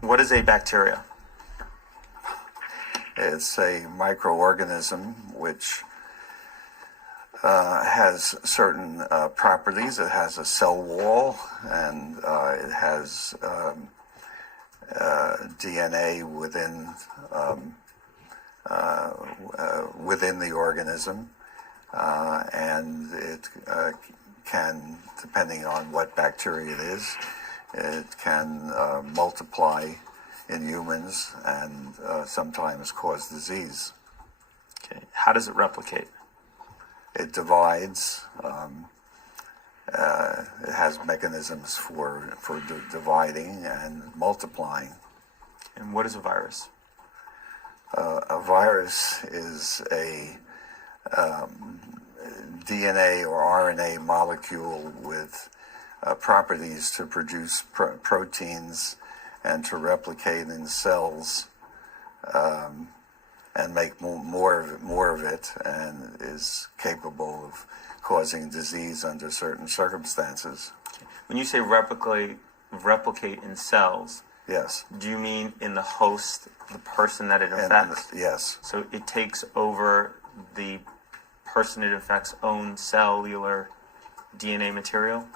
What is a bacteria? It's a microorganism which has certain properties. It has a cell wall, and it has DNA within the organism, and it can, depending on what bacteria it is, it can multiply in humans and sometimes cause disease. Okay. How does it replicate? It divides. It has mechanisms for dividing and multiplying. And what is a virus? A virus is a DNA or RNA molecule with properties to produce proteins and to replicate in cells and make more of it, and is capable of causing disease under certain circumstances. When you say replicate in cells, Yes. do you mean in the host, the person that it infects? Yes. So it takes over the person it infects' own cellular DNA material?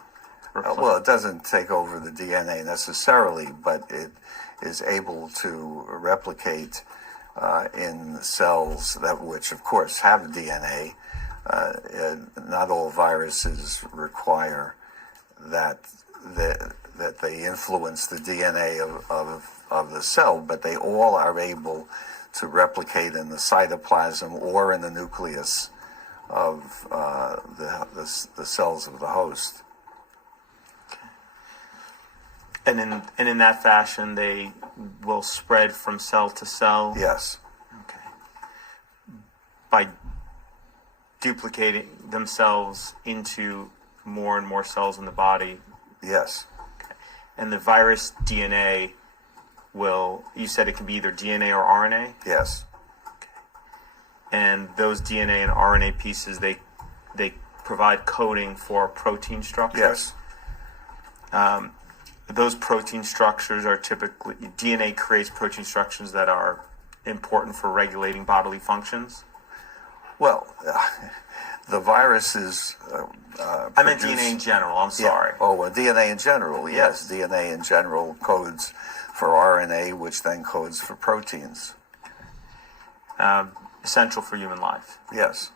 Well, it doesn't take over the DNA necessarily, but it is able to replicate in cells which, of course, have DNA. Not all viruses require that they influence the DNA of the cell, but they all are able to replicate in the cytoplasm or in the nucleus of the cells of the host. And in that fashion, they will spread from cell to cell? Yes. Okay. By duplicating themselves into more and more cells in the body? Yes. Okay. And the virus DNA you said it can be either DNA or RNA? Yes. Okay. And those DNA and RNA pieces, they provide coding for protein structures? Yes. Those protein structures are typically, DNA creates protein structures that are important for regulating bodily functions? Well, the viruses I meant DNA in general, I'm sorry. Yeah. Oh, well, DNA in general, yes. DNA in general codes for RNA, which then codes for proteins. Essential for human life? Yes.